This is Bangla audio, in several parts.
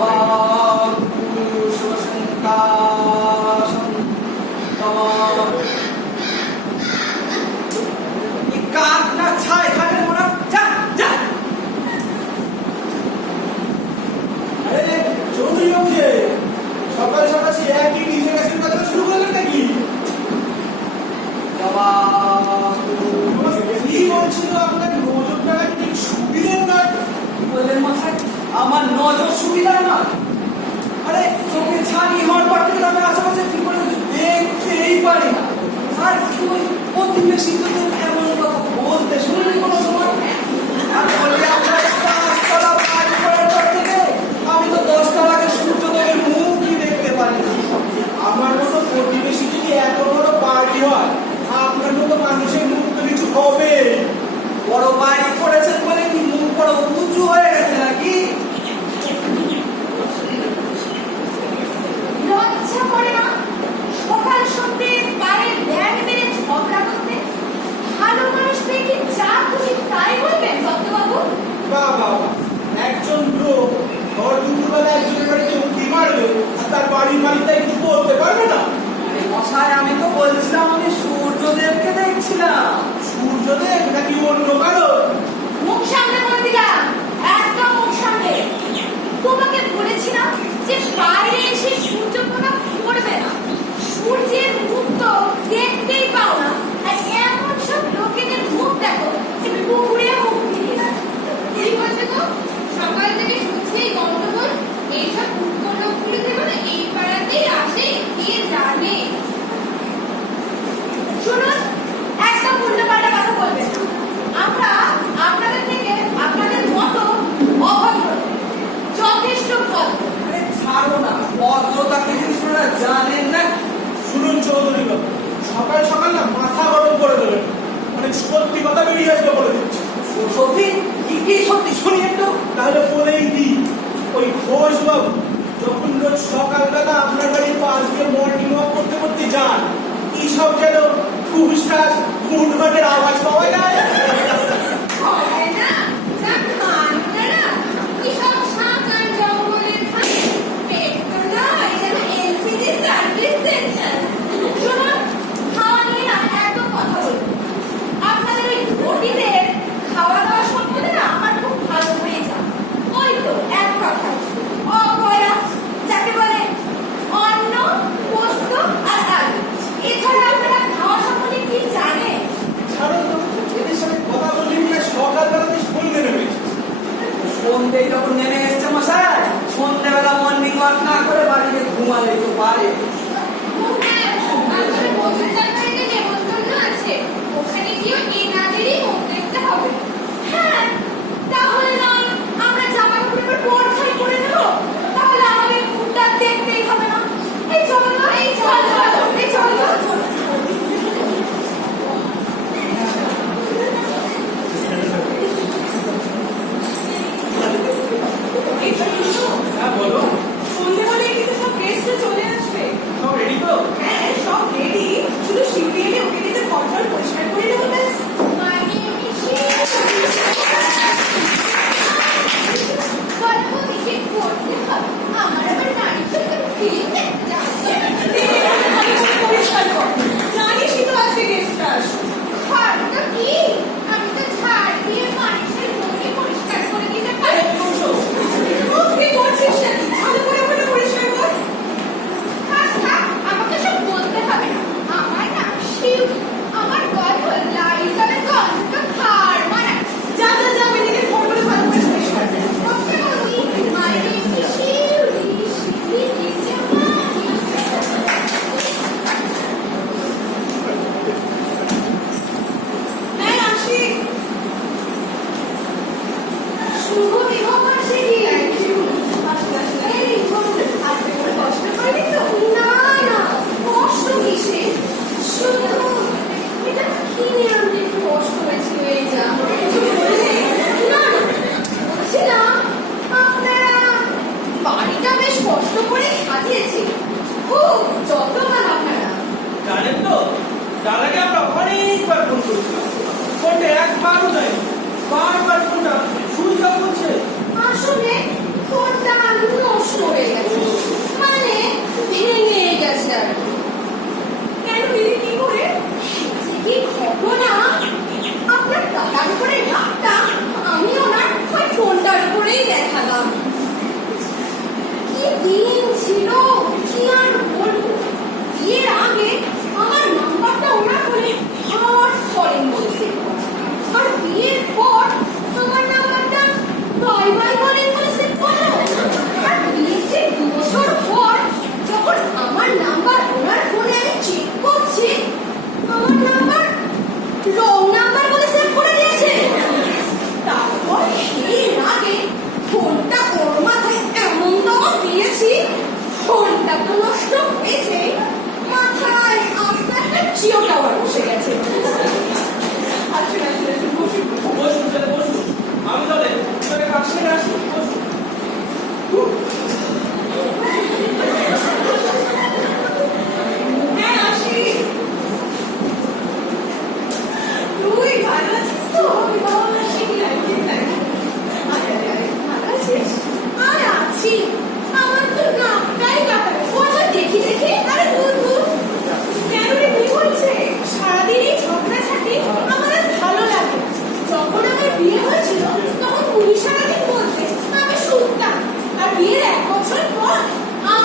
와. আরে চোখে ছানি হওয়ার পর থেকে আমি আশেপাশে কি করে দেখতেই পারি না। আর তুই প্রতিবেশী তো এমন বলতে শুনলি কোনো সময়? আর বলে কথা বেরিয়ে আসবে বলে দিচ্ছি। কি কি সত্যি? শুনি একটু। তাহলে বলেই দিই, ওই ঘোষ বাবু যখন রোজ সকালবেলা আপনার বাড়ির পাশ দিয়ে মর্নিং ওয়াক করতে করতে যান, কি সব যেন কুহুস ঘুটঘাটের আওয়াজ পাওয়া যায়? uma vez que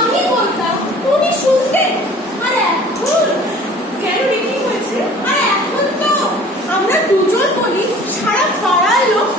আমি বলতাম উনি শুনতেন আর এখন? কেন রেখে হয়েছে? আর এখন তো আমরা দুজন বলি, সারা পাড়ার লোক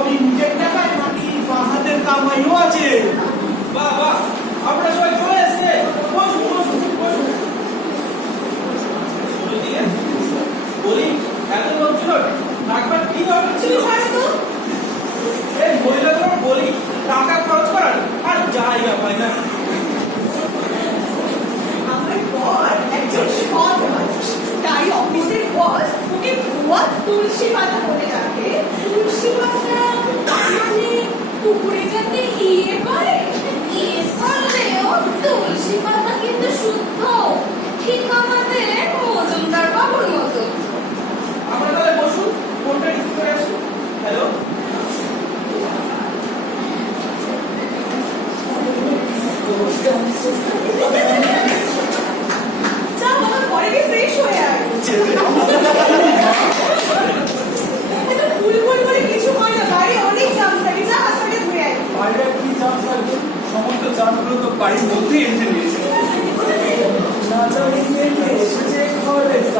সব ইন্ডিয়ান টাকায় নাকি বাহাদের কামাইও আছে? বাহ বাহ আপনারা সবাই চলে এসছে। বসুন বসুন বসুন। বলি, এত লোকজন, একবার কি দরকার ছিল তো এই মহিলাদের বলি, টাকা খরচ করার আর জায়গা পায় না। আমার পর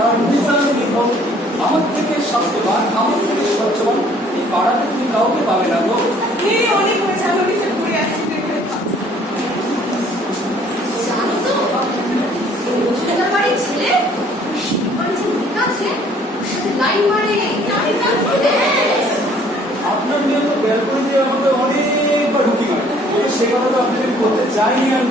সার্ভিস আমি হোক আমার থেকে স্বাস্থ্যবান আমার থেকে স্বচ্ছবান এই পাড়াতে তুমি কাউকে পাবে না গো। এই অনেক হয়েছে আমি ওকে ঘুরে আসছি জানো তো ছেলে যে আছে লাইন মারে আপনার মেয়ে তো ব্যালকনি দিয়ে আমাকে অনেকবার ঢুকি মারে। সে কথা তো আপনাকে করতে চাইনি আমি